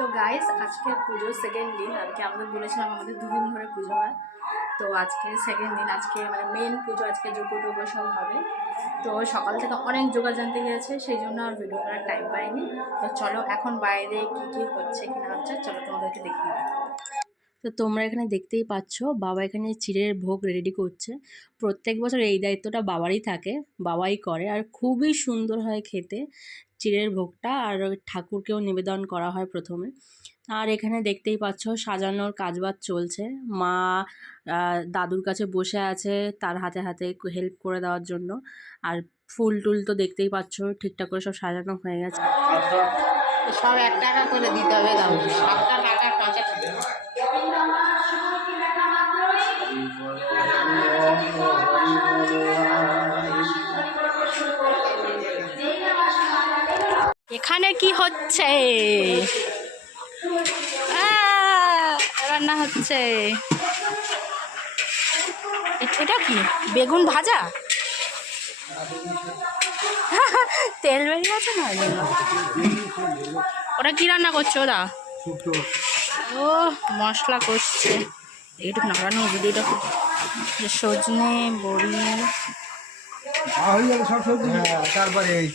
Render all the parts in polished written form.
তো গাইস আজকে পুজোর সেকেন্ড দিন আর কি আমাদের বলেছিলাম আমাদের দুদিন ধরে পুজো হয়। তো আজকে সেকেন্ড দিন, আজকে মানে মেন পুজো, আজকে যোগ্য টোগ্য সব হবে। তো সকাল থেকে অনেক যোগা জানতে গিয়েছে, সেই জন্য আর ভিডিও করার টাইম পাইনি। তো চলো এখন বাইরে কী কী হচ্ছে কি না হচ্ছে চলো তোমাদেরকে দেখিয়ে দিই। তো তোমরা এখানে দেখতেই পাচ্ছ বাবা এখানে চিড়ের ভোগ রেডি করছে। প্রত্যেক বছর এই দায়িত্বটা বাবারই থাকে, বাবাই করে, আর খুবই সুন্দর হয় খেতে চিড়ের ভোগটা। আর ঠাকুরকেও নিবেদন করা হয় প্রথমে। আর এখানে দেখতেই পাচ্ছ সাজানোর কাজবাজ চলছে। মা দাদুর কাছে বসে আছে তার হাতে হাতে হেল্প করে দেওয়ার জন্য। আর ফুল টুল তো দেখতেই পাচ্ছ ঠিকঠাক করে সব সাজানো হয়ে গেছে। সব 1 টাকা করে দিতে হবে, দাও 7টা টাকা 5 টাকা। এখানে কি হচ্ছে? রান্না হচ্ছে। এটা কি বেগুন ভাজা? তেল বেরিয়ে আছে না? ওটা কি রান্না করছো ওরা? ও মশলা কষছে। এইটুকু নাড়ানো ভিডিওটা সজনে বড়ি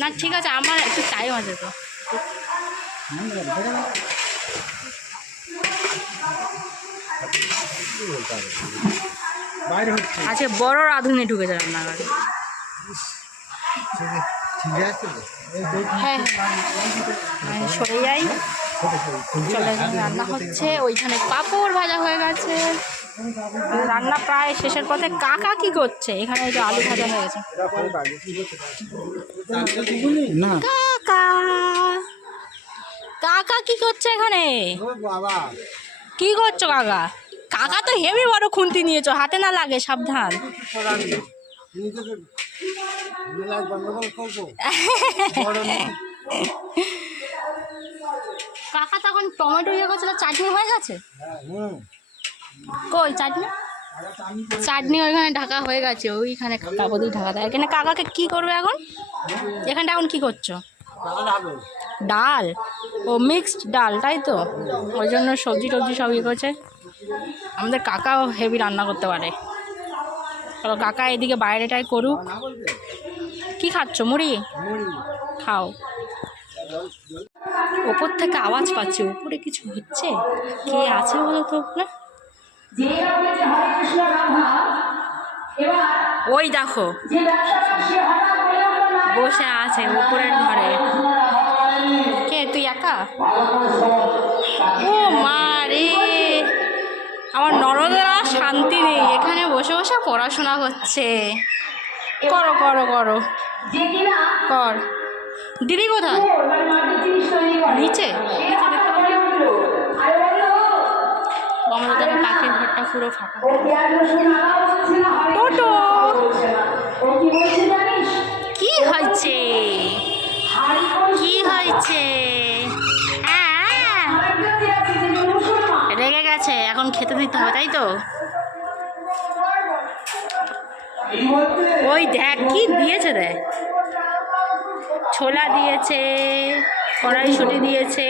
না, ঠিক আছে, আমার একটু টাইম আছে তো। আচ্ছা, বড় রাঁধুনি ঢুকেছে রান্নাঘরে। হ্যাঁ সরে যাই, চলে রান্না হচ্ছে। ওইখানে পাঁপড় ভাজা হয়ে গেছে, রান্না প্রায় শেষের পথে। কাকা কি করছে? এখানে এই যে আলু ভাজা হয়ে গেছে। কাকা কাকা কি করছে এখানে? কি করছো কাকা? কাকা তো হেভি বড় খুন্তি নিয়েছো, হাতে না লাগে, সাবধান। কাকা তখন টমেটো ইয়ে করছিল, চাটনি হয়ে গেছে। কই চাটনি? চাটনি ওইখানে ঢাকা হয়ে গেছে, ওইখানে কাগজেই ঢাকা দেয়। এখানে কাকাকে কি করবে এখন? এখানটা এখন কি করছো? ডাল? ও মিক্সড ডাল, তাই তো, ওই জন্য সবজি টবজি সব ইয়ে করছে। আমাদের কাকাও হেভি রান্না করতে পারে। চলো কাকা এদিকে বাইরেটাই করুক। কি খাচ্ছ? মুড়ি খাও। ওপর থেকে আওয়াজ পাচ্ছে, উপরে কিছু হচ্ছে। কে আছে বলো তো? ওই দেখো বসে আছে উপরের ঘরে। কে? তুই একা? ও মা রে, আমার নরদের আর শান্তি নেই, এখানে বসে বসে পড়াশোনা করছে। করো করো করো কর। দিদি কোথায়? নিচে? আমাদের দেখো পাখির ঘরটা পুরো ফাঁকা। টোটো কি হয়েছে? কি হয়েছে? রেগে গেছে, এখন খেতে দিতে হবে, তাই তো? ওই দেখ কি দিয়েছে, দেখ ছোলা দিয়েছে, কড়াইশুঁটি দিয়েছে।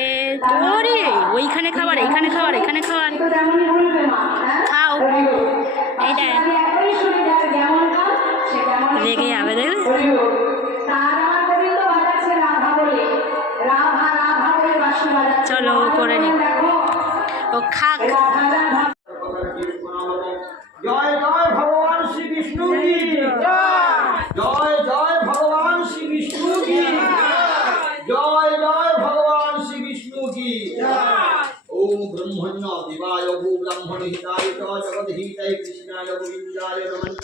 তোরে ওইখানে খাবার, এইখানে খাবার, এখানে খাবার, খাও। এই দেখ রেগে যাবে, দেখবে। চলো করে নি, ও খাক। জয় জয় ভগবান শ্রী বিষ্ণু কি জয়, জয় ভগবান শ্রী বিষ্ণু কি জয়, জয় ভগবান শ্রী বিষ্ণু কি ওম ব্রহ্মণ্য দিবায় ভূ ব্রাহ্মণ হিতায় চ জগৎ হিতায় কৃষ্ণায় গোবিন্দায় নমঃ।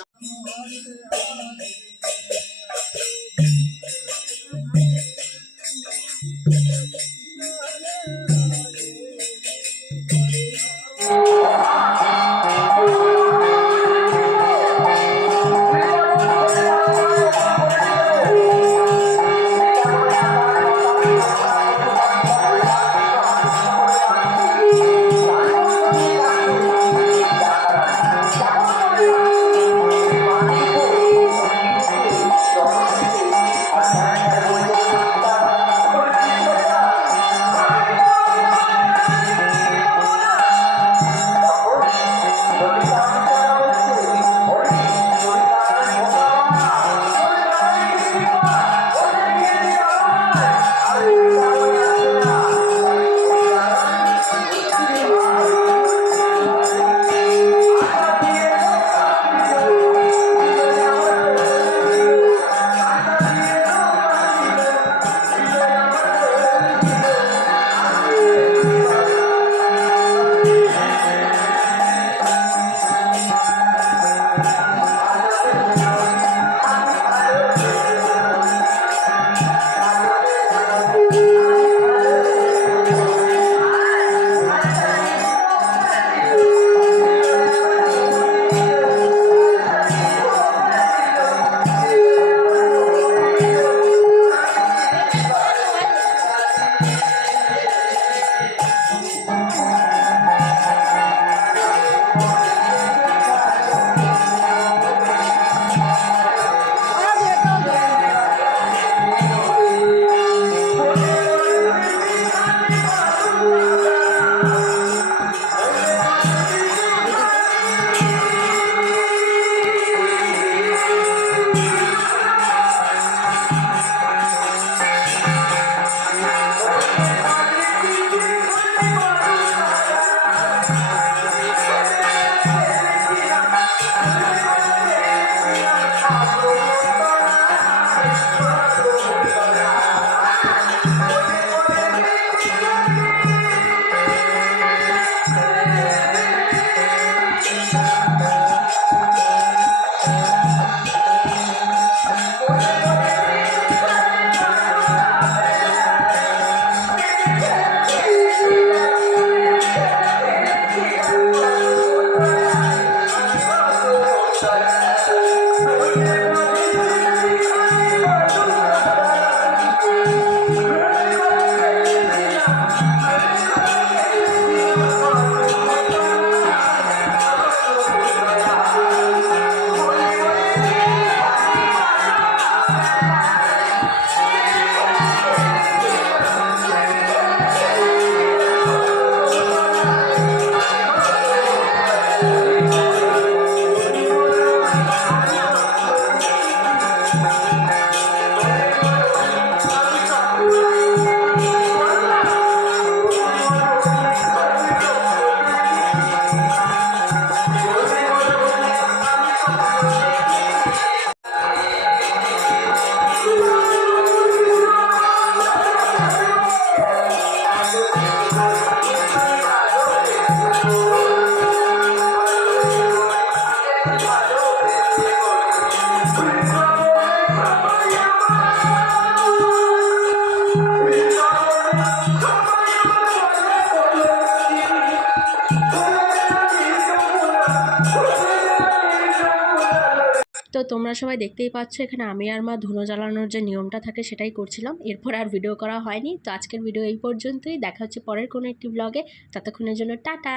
তোমরা সবাই দেখতেই পাচ্ছ এখানে আমি আর মা ধুনো জ্বালানোর যে নিয়মটা থাকে সেটাই করছিলাম। এরপর আর ভিডিও করা হয়নি। তো আজকের ভিডিও এই পর্যন্তই, দেখা হচ্ছে পরের কোনো একটি ব্লগে। ততক্ষণের জন্য টাটা।